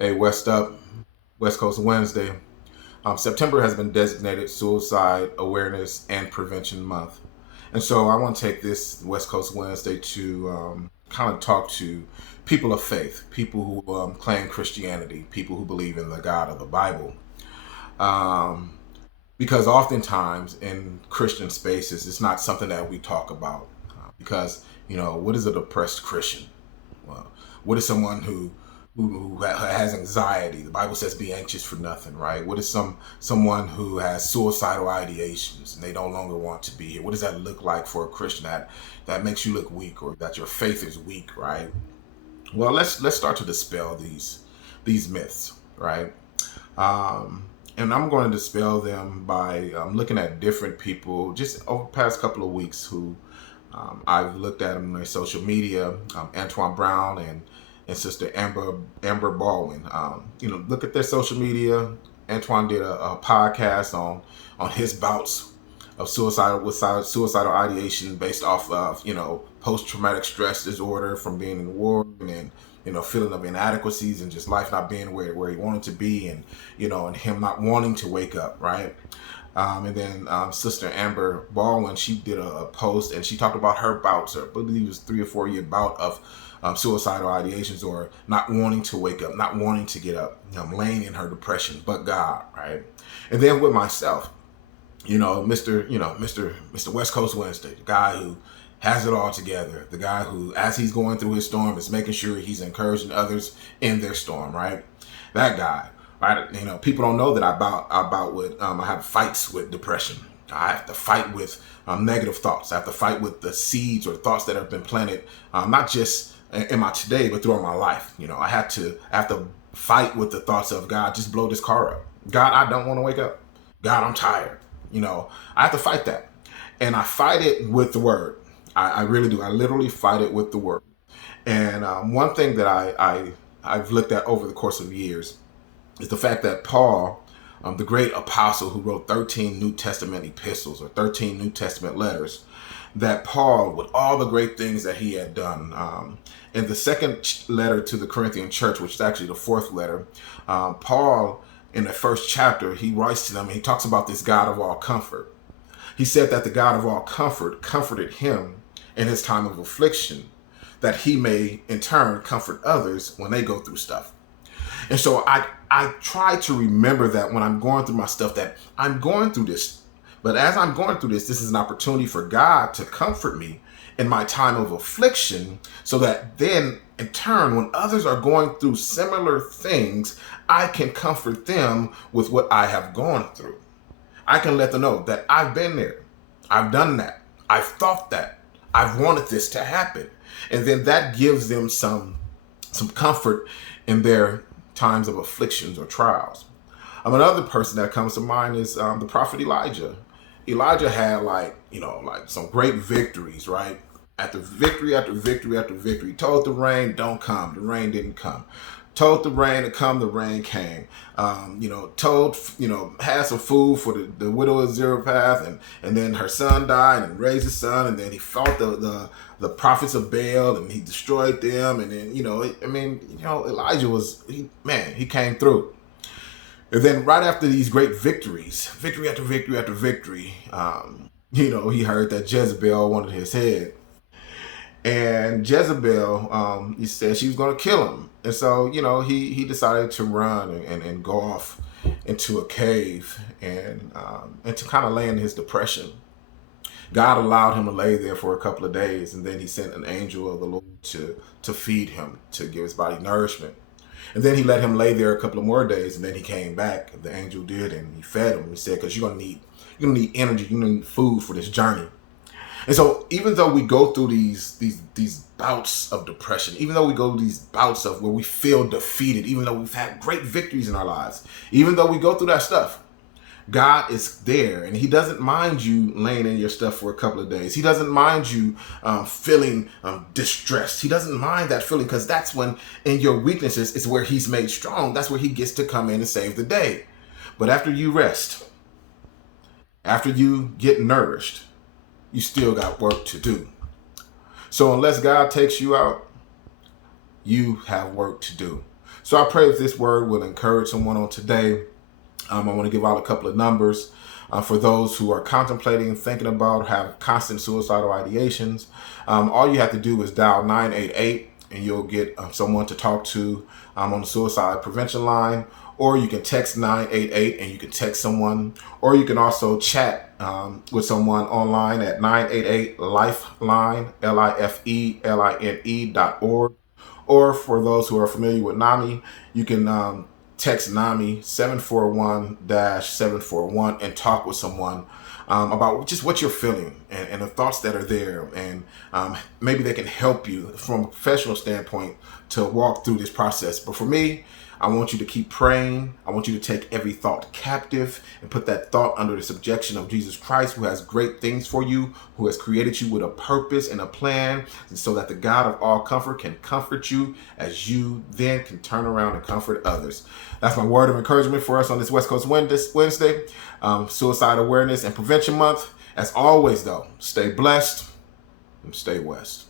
Hey, West Coast Wednesday. September has been designated Suicide Awareness and Prevention Month. And so I want to take this West Coast Wednesday to kind of talk to people of faith, people who claim Christianity, people who believe in the God of the Bible. Um, because oftentimes in Christian spaces, it's not something that we talk about. Because, what is a depressed Christian? Well, what is someone who has anxiety? The Bible says, "Be anxious for nothing." Right? What is someone who has suicidal ideations and they no longer want to be here? What does that look like for a Christian that makes you look weak, or that your faith is weak? Right? Well, let's start to dispel these myths. Right? Um, and I'm going to dispel them by looking at different people just over the past couple of weeks who I've looked at them on their social media. Antoine Brown and Sister Amber Baldwin. Look at their social media. Antoine did a podcast on his bouts of suicidal ideation based off of post traumatic stress disorder from being in war, and then feeling of inadequacies and just life not being where he wanted to be, and and him not wanting to wake up, right? And then Sister Amber Baldwin, she did a post and she talked about her bouts, or I believe it was 3 or 4 year bout of suicidal ideations, or not wanting to wake up, not wanting to get up, laying in her depression, but God, right? And then with myself, Mr. West Coast Wednesday, the guy who has it all together, the guy who, as he's going through his storm, is making sure he's encouraging others in their storm, right? That guy, right? People don't know that I have fights with depression. I have to fight with negative thoughts. I have to fight with the seeds or thoughts that have been planted, not just in my today, but throughout my life. I have to fight with the thoughts of, God, just blow this car up. God, I don't want to wake up. God, I'm tired. I have to fight that, and I fight it with the word. I really do. I literally fight it with the word. And one thing that I've looked at over the course of years is the fact that Paul, the great apostle who wrote 13 New Testament epistles, or 13 New Testament letters, that Paul, with all the great things that he had done, in the second letter to the Corinthian church, which is actually the fourth letter, Paul, in the first chapter, he writes to them, and he talks about this God of all comfort. He said that the God of all comfort comforted him in his time of affliction, that he may in turn comfort others when they go through stuff. And so I try to remember that when I'm going through my stuff, that I'm going through this. But as I'm going through this is an opportunity for God to comfort me in my time of affliction, so that then in turn, when others are going through similar things, I can comfort them with what I have gone through. I can let them know that I've been there. I've done that. I've thought that. I've wanted this to happen. And then that gives them some comfort in their times of afflictions or trials. Another person that comes to mind is the prophet Elijah. Elijah had like some great victories, right? After victory after victory after victory. Told the rain, don't come. The rain didn't come. Told the rain to come, the rain came. Had some food for the widow of Zarephath, and then her son died and raised his son, and then he fought the prophets of Baal and he destroyed them. And then, Elijah he came through. And then right after these great victories, victory after victory after victory, he heard that Jezebel wanted his head. And Jezebel, he said she was going to kill him. And so, he decided to run and go off into a cave and to kind of lay in his depression. God allowed him to lay there for a couple of days, and then he sent an angel of the Lord to feed him, to give his body nourishment. And then he let him lay there a couple of more days, and then he came back. The angel did, and he fed him. He said, because you're gonna need energy, you're gonna need food for this journey. And so, even though we go through these bouts of depression, even though we go through these bouts of where we feel defeated, even though we've had great victories in our lives, even though we go through that stuff, God is there, and he doesn't mind you laying in your stuff for a couple of days. He doesn't mind you feeling distressed. He doesn't mind that feeling, because that's when, in your weaknesses, is where he's made strong. That's where he gets to come in and save the day. But after you rest, after you get nourished, you still got work to do. So unless God takes you out, you have work to do. So I pray that this word will encourage someone on today. I want to give out a couple of numbers for those who are contemplating, thinking about, have constant suicidal ideations. All you have to do is dial 988 and you'll get someone to talk to on the suicide prevention line. Or you can text 988 and you can text someone. Or you can also chat with someone online at 988 lifeline, LIFELINE.org. Or for those who are familiar with NAMI, you can text NAMI 741-741 and talk with someone about just what you're feeling and the thoughts that are there. And maybe they can help you from a professional standpoint to walk through this process. But for me, I want you to keep praying. I want you to take every thought captive and put that thought under the subjection of Jesus Christ, who has great things for you, who has created you with a purpose and a plan, and so that the God of all comfort can comfort you as you then can turn around and comfort others. That's my word of encouragement for us on this West Coast Wednesday, Suicide Awareness and Prevention Month. As always, though, stay blessed and stay west.